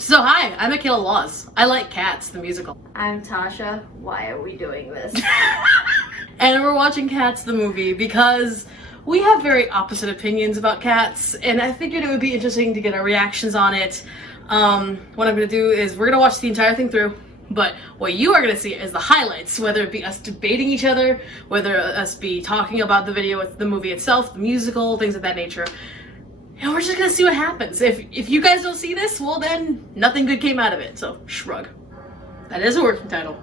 So hi, I'm Michaela Laws. I like Cats, the musical. I'm Tasha. Why are we doing this? And we're watching Cats, the movie, because we have very opposite opinions about Cats, and I figured it would be interesting to get our reactions on it. What I'm gonna do is we're gonna watch the entire thing through, but what you are gonna see is the highlights, whether it be us debating each other, whether us be talking about the video, the movie itself, the musical, things of that nature. And we're just gonna see what happens. If you guys don't see this, well then, nothing good came out of it, so shrug. That is a working title.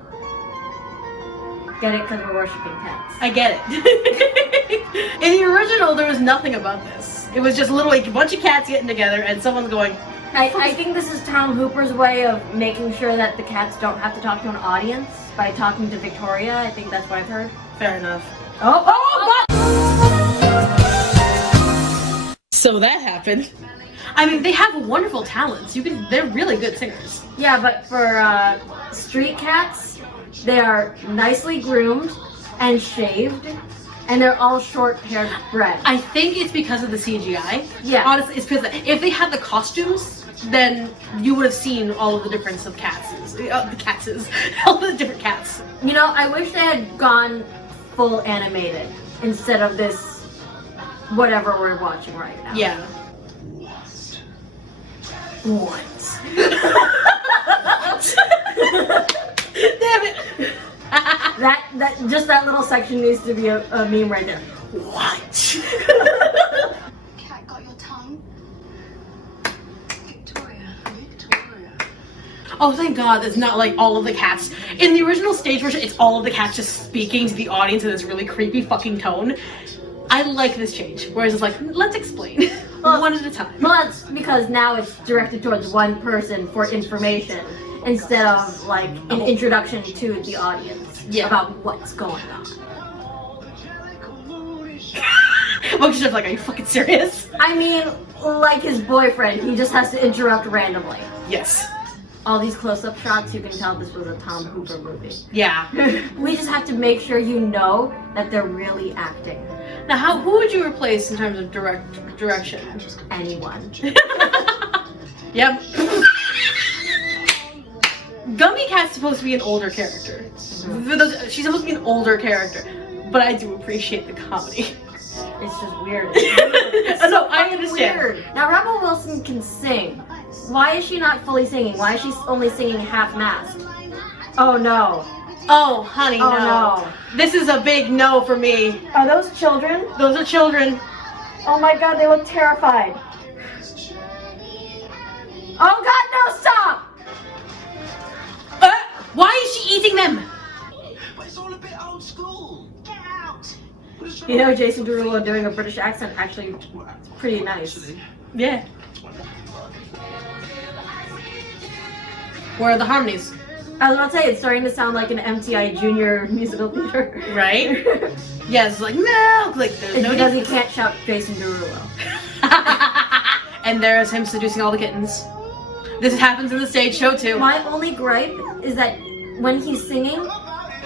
Get it? Because we're worshipping cats. I get it. In the original, there was nothing about this. It was just literally a bunch of cats getting together and someone going... I think this is Tom Hooper's way of making sure that the cats don't have to talk to an audience by talking to Victoria. I think that's what I've heard. Fair enough. Oh, So that happened. I mean, they have wonderful talents. They're really good singers. Yeah, but for street cats, they are nicely groomed and shaved, and they're all short-haired bred. I think it's because of the CGI. Yeah. Honestly, it's because if they had the costumes, then you would have seen all of the difference of all the different cats. You know, I wish they had gone full animated instead of this whatever we're watching right now. Yeah. What? Damn it! that little section needs to be a meme right there. What? Cat got your tongue? Victoria. Oh, thank God, it's not like all of the cats. In the original stage version, it's all of the cats just speaking to the audience in this really creepy fucking tone. I like this change, whereas it's like, let's explain. Well, one at a time. Well, that's because now it's directed towards one person for information instead of like an introduction to the audience about what's going on. Motion's just like, are you fucking serious? I mean, like his boyfriend, he just has to interrupt randomly. Yes. All these close-up shots, you can tell this was a Tom Hooper movie. Yeah. We just have to make sure you know that they're really acting. Now, who would you replace in terms of direction? Anyone. Yep. Gumby Cat's supposed to be an older character. She's supposed to be an older character, but I do appreciate the comedy. It's just weird. It's so no, I understand. Weird. Now, Rebel Wilson can sing. Why is she not fully singing? Why is she only singing half-mast? Oh no. Oh, honey, Oh, no. This is a big no for me. Are those children? Those are children. Oh my God, they look terrified. Oh God, no, stop! Why is she eating them? It's all a bit old school. Get out. You know, Jason Derulo doing a British accent actually pretty nice. Yeah. Where are the harmonies? I was about to say, it's starting to sound like an MTI Junior musical theater. Right? Yeah, it's like, no! Like, there's no because he can't shout Jason Derulo. And there's him seducing all the kittens. This happens in the stage show too. My only gripe is that when he's singing,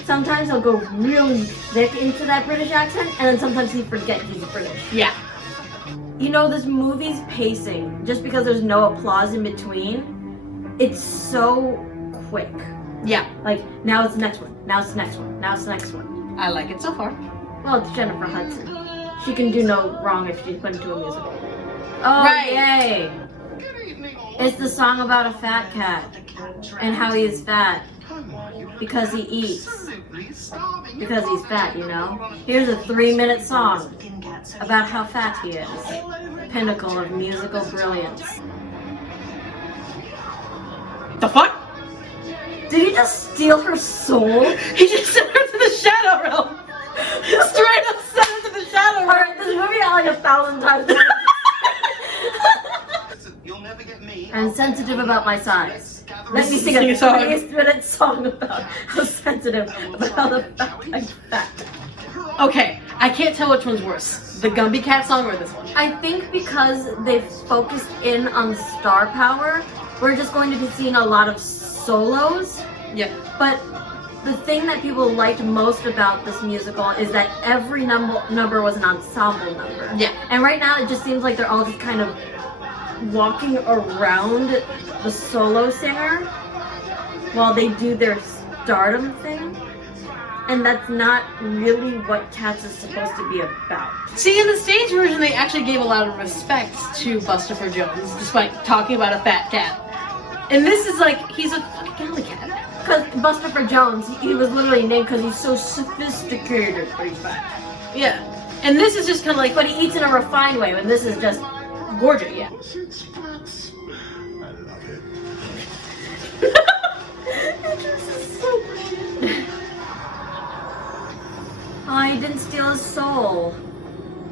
sometimes he'll go really thick into that British accent, and then sometimes he forgets he's British. Yeah. You know, this movie's pacing, just because there's no applause in between, it's so quick. Yeah. Like, now it's the next one, now it's the next one, now it's the next one. I like it so far. Well, it's Jennifer Hudson. She can do no wrong if she's put into a musical. Oh, Right. Yay! It's the song about a fat cat and how he is fat because he eats. Because he's fat, you know? Here's a 3-minute song about how fat he is. Pinnacle of musical brilliance. The fuck? Did he just steal her soul? He just sent her to the Shadow Realm. Straight up sent her to the Shadow Realm. Alright, this movie I like 1,000 times. You'll never get me. I'm sensitive about my size. Let me sing Sing a a song. 3-minute song about how sensitive about the fact I'm fat. Okay, I can't tell which one's worse. The Gumby Cat song or this one? I think because they've focused in on star power, we're just going to be seeing a lot of solos. Yeah. But the thing that people liked most about this musical is that every number was an ensemble number. Yeah. And right now it just seems like they're all just kind of walking around the solo singer while they do their stardom thing. And that's not really what Cats is supposed to be about. See, in the stage version, they actually gave a lot of respect to Bustopher Jones, despite talking about a fat cat. And this is like, he's a fucking alley cat. Because Bustopher Jones, he was literally named because he's so sophisticated, but he's fat. Yeah. And this is just kind of like, But he eats in a refined way, and this is just gorgeous, yeah. It's Fats. I love it. This is so brilliant. Oh, he didn't steal his soul.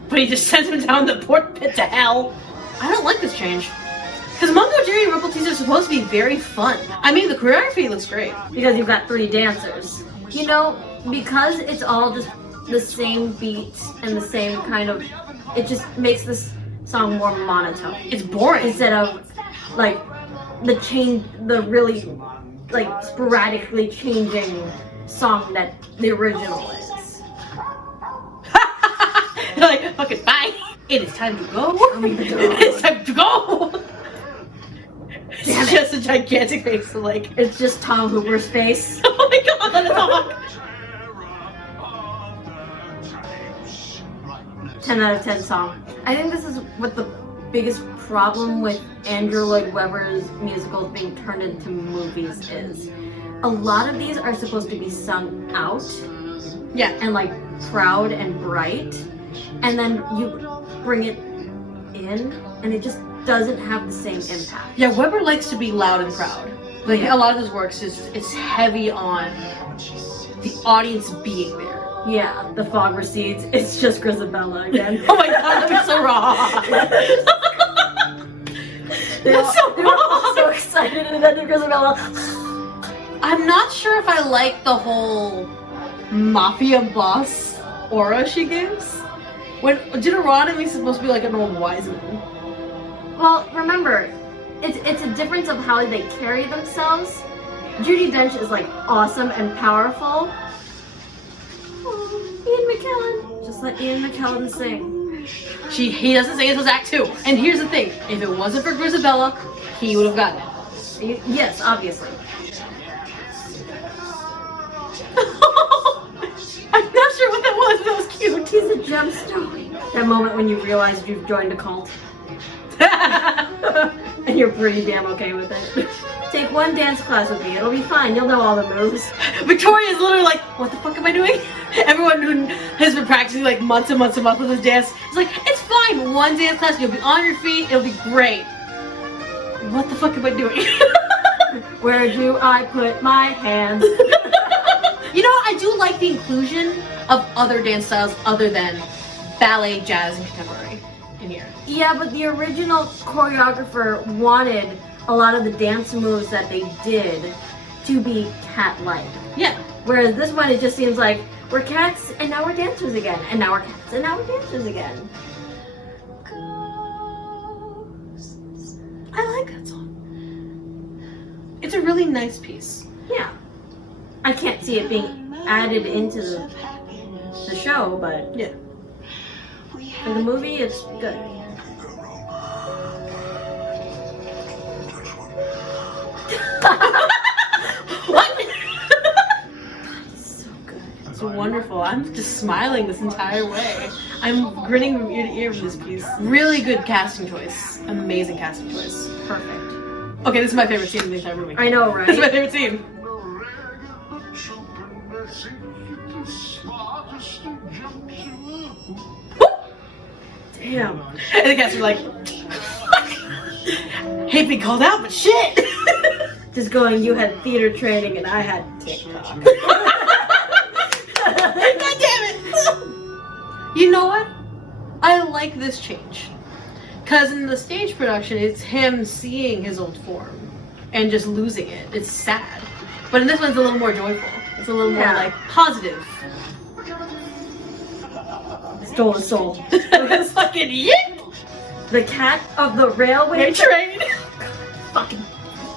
But he just sends him down the pork pit to hell. I don't like this change. Because Mungo, Jerry, and Ripple Tees are supposed to be very fun. I mean, the choreography looks great. Because you've got 3 dancers. You know, because it's all just the same beats and the same kind of... It just makes this song more monotone. It's boring. Instead of, like, the really, like, sporadically changing song that the original is. Like, fucking bye. It is time to go. It's time to go. It's just a gigantic face of like. It's just Tom Hooper's face. Oh my god, that is all. 10 out of 10 song. I think this is what the biggest problem with Andrew Lloyd Webber's musicals being turned into movies is. A lot of these are supposed to be sung out. Yeah. And like proud and bright. And then you bring it in and it just doesn't have the same impact. Yeah, Webber likes to be loud and proud. Like a lot of his works it's heavy on the audience being there. Yeah, the fog recedes. It's just Grisabella again. Oh my god, that was so wrong. That's so wrong. So excited and then Grisabella. I'm not sure if I like the whole mafia boss aura she gives. When Deuteronomy's supposed to be like an old wise man. Well, remember, it's a difference of how they carry themselves. Judi Dench is like awesome and powerful. Oh, Ian McKellen. Just let Ian McKellen sing. He doesn't say it was Act 2. And here's the thing, if it wasn't for Grisabella, he would have gotten it. Yes, obviously. I'm not sure what that was, but that was cute. He's a gemstone. That moment when you realize you've joined a cult. And you're pretty damn okay with it. Take one dance class with me, it'll be fine, you'll know all the moves. Victoria's literally like, what the fuck am I doing? Everyone who has been practicing like months and months and months with this dance is like, it's fine, one dance class, you'll be on your feet, it'll be great. What the fuck am I doing? Where do I put my hands? You know, I do like the inclusion of other dance styles other than ballet, jazz, and contemporary in here. Yeah, but the original choreographer wanted a lot of the dance moves that they did to be cat-like. Yeah. Whereas this one, it just seems like we're cats and now we're dancers again, and now we're cats and now we're dancers again. I like that song. It's a really nice piece. Yeah. I can't see it being added into the show, but Yeah. for the movie, it's good. What? So good. It's wonderful. I'm just smiling this entire way. I'm grinning from ear to ear with this piece. Really good casting choice. Amazing casting choice. Perfect. Okay, this is my favorite scene in the entire movie. I know, right? This is my favorite scene. Damn. And the cats are like, hate being called out, but shit! Just going, you had theater training and I had TikTok. God damn it! You know what? I like this change. Because in the stage production, it's him seeing his old form and just losing it. It's sad. But in this one, it's a little more joyful. It's a little more, like, positive. Stole a soul. It's fucking yip! The cat of the railway train!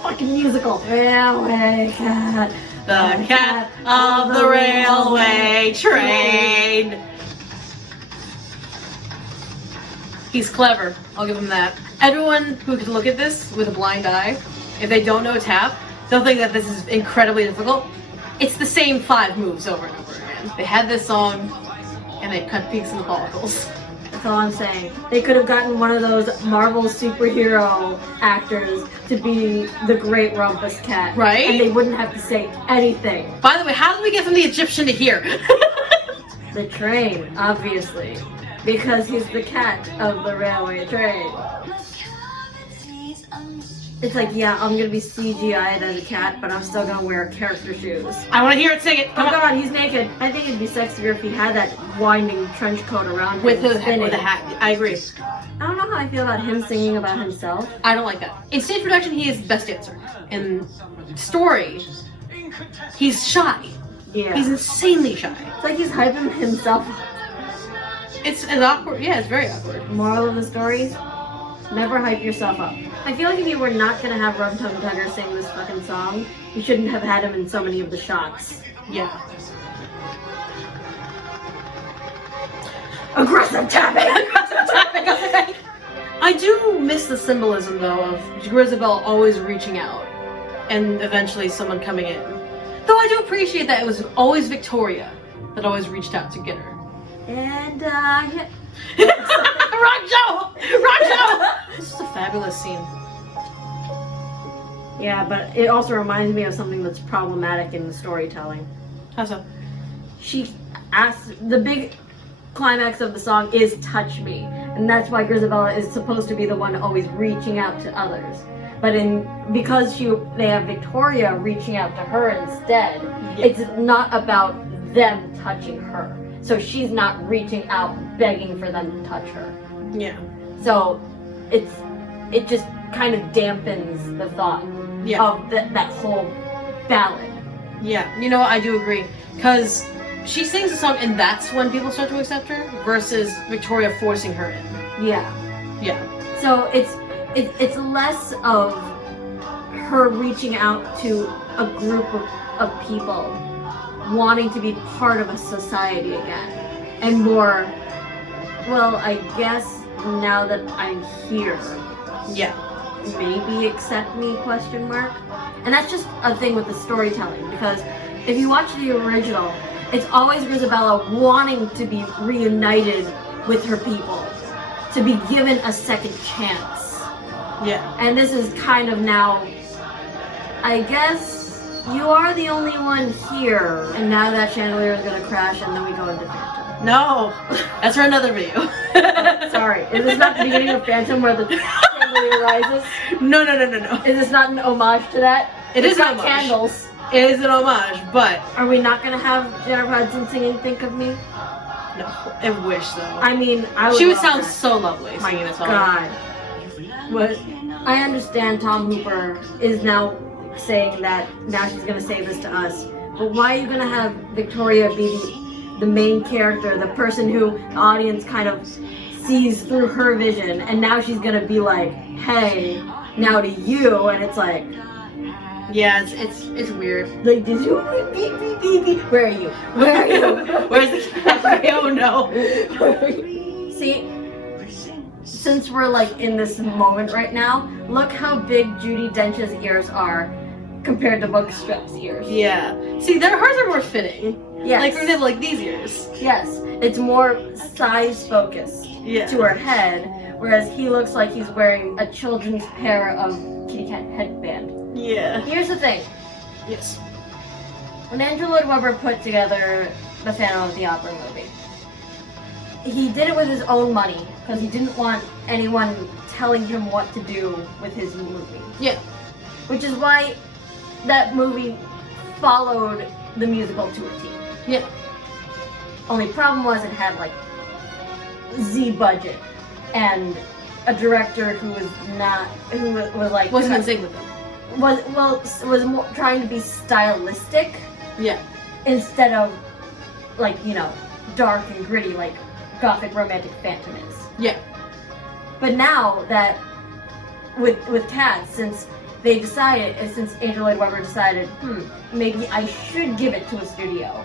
fucking musical. Railway cat. The cat of the railway train. He's clever. I'll give him that. Everyone who could look at this with a blind eye if they don't know tap, they'll think that this is incredibly difficult. It's the same 5 moves over and over again. They had this song, and they cut peaks in the vocals. That's all I'm saying. They could have gotten one of those Marvel superhero actors to be the Great Rumpus Cat. Right? And they wouldn't have to say anything. By the way, how did we get from the Egyptian to here? The train, obviously. Because he's the cat of the railway train. It's like, yeah, I'm gonna be CGI'd as a cat, but I'm still gonna wear character shoes. I want to hear it, sing it. Come Oh on. god, he's naked. I think it'd be sexier if he had that winding trench coat around him. With spinning. a hat. I agree. I don't know how I feel about him singing about himself. I don't like that. In stage production, he is the best dancer. In story, he's shy. Yeah. He's insanely shy. It's like he's hyping himself up. It's an awkward. Yeah, it's very awkward. Moral of the stories, never hype yourself up. I feel like if you were not gonna have Rum Tum Tugger sing this fucking song, you shouldn't have had him in so many of the shots. Yeah. Aggressive tapping! I do miss the symbolism though of Grisabelle always reaching out and eventually someone coming in. Though I do appreciate that it was always Victoria that always reached out to get her. And, yeah. Rock Joe! Rock Joe! This is a fabulous scene. Yeah, but it also reminds me of something that's problematic in the storytelling. How so? She asks, the big climax of the song is touch me. And that's why Grisabella is supposed to be the one always reaching out to others. But because they have Victoria reaching out to her instead, it's not about them touching her. So she's not reaching out begging for them to touch her. Yeah. So it just kind of dampens the thought of that whole ballad. Yeah, you know what, I do agree. Because she sings the song and that's when people start to accept her versus Victoria forcing her in. Yeah. Yeah. So it's less of her reaching out to a group of people wanting to be part of a society again. And more, well, I guess now that I'm here, Yeah. maybe accept me, question mark. And that's just a thing with the storytelling, because if you watch the original, it's always Grisabella wanting to be reunited with her people, to be given a second chance. Yeah. And this is kind of now, I guess, you are the only one here, and now that chandelier is gonna crash, and then we go into Phantom. No, that's for another video. Sorry, is this not the beginning of Phantom where the chandelier rises? No. Is this not an homage to that? It It's is an got homage. candles. It is an homage, but Are we not gonna have Jennifer Hudson singing "Think of Me"? no, I wish though. I mean, I would. She would love sound that. so lovely My singing a song. God. What? I understand Tom Hooper is now saying that now she's gonna say this to us, but why are you gonna have Victoria be the main character, the person who the audience kind of sees through her vision, and now she's gonna be like, hey, now to you, and it's like, Yeah, it's weird. like, did you beep, beep, beep, beep. Where are you? Where are you? Where's the cat? Oh no. See, since we're like in this moment right now, look how big Judi Dench's ears are compared to Bookstrap's ears. Yeah. See, hers are more fitting. Yes. Like for example, like these ears. Yes, it's more size focused Yeah. to her head, whereas he looks like he's wearing a children's pair of kitty cat headband. Yeah. Here's the thing. Yes. When Andrew Lloyd Webber put together the Phantom of the Opera movie, he did it with his own money because he didn't want anyone telling him what to do with his movie. Yeah. Which is why that movie followed the musical to a T. Yeah. Only problem was it had like Z budget and a director who was like Wasn't in sync with them. was more trying to be stylistic Yeah. instead of like, you know, dark and gritty like Gothic romantic Phantom is. Yeah. But now that with Cats, since Andrew Lloyd Webber decided, maybe I should give it to a studio.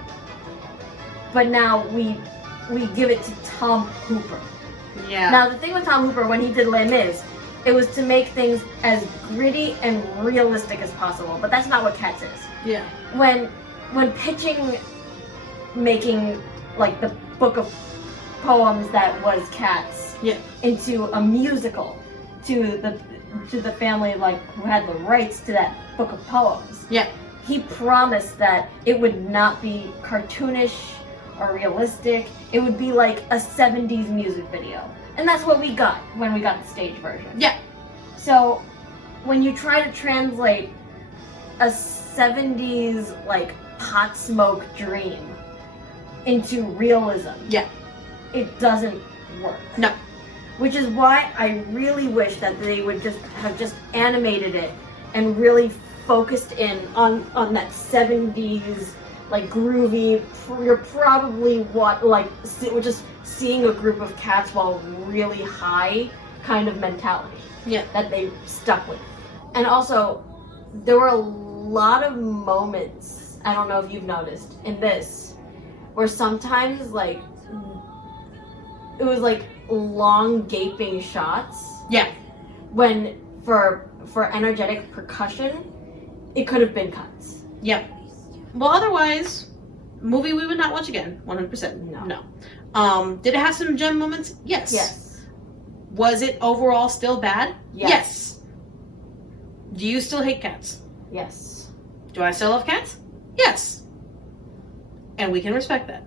But now we give it to Tom Hooper. Yeah. Now the thing with Tom Hooper, when he did Les Mis, It was to make things as gritty and realistic as possible, but that's not what Cats is. Yeah. When pitching making like the book of poems that was Cats Yeah. into a musical to the family like who had the rights to that book of poems. Yeah. He promised that it would not be cartoonish or realistic. It would be like a 70s music video. And that's what we got when we got the stage version. Yeah. So when you try to translate a 70s like pot smoke dream into realism, Yeah. it doesn't work. No. Which is why I really wish that they would just have animated it and really focused in on that 70s like groovy. You're probably we're just seeing a group of cats while really high kind of mentality. Yeah. That they stuck with. And also, there were a lot of moments, I don't know if you've noticed, in this, where sometimes like it was like long gaping shots. Yeah. When for energetic percussion, it could have been cuts. Yep. Well, otherwise, movie we would not watch again. 100%. No. Did it have some gem moments? Yes. Yes. Was it overall still bad? Yes. Do you still hate cats? Yes. Do I still love cats? Yes. And we can respect that.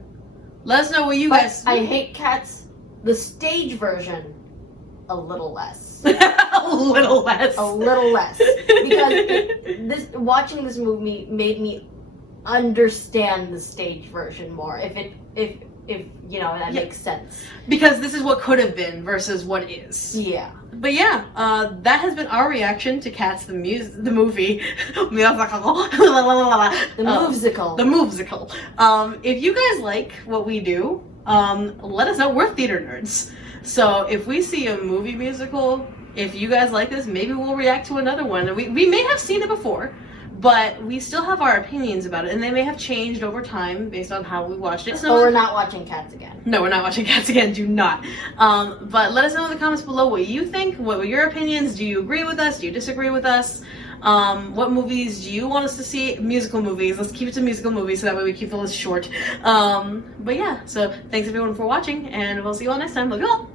Let us know what you But guys. I hate Cats, the stage version, a little less. A little less. A little less. Because watching this movie made me understand the stage version more. If you know that makes sense. Because this is what could have been versus what is. Yeah. But yeah, that has been our reaction to Cats the movie. The musical. The musical. If you guys like what we do, let us know. We're theater nerds. So if we see a movie musical, if you guys like this, maybe we'll react to another one. We may have seen it before, but we still have our opinions about it, and they may have changed over time based on how we watched it. So we're not watching Cats again. No, we're not watching Cats again. Do not. But let us know in the comments below what you think. What were your opinions? Do you agree with us? Do you disagree with us? What movies do you want us to see? Musical movies. Let's keep it to musical movies so that way we keep the list short. But yeah, so thanks everyone for watching, and we'll see you all next time. Love you all.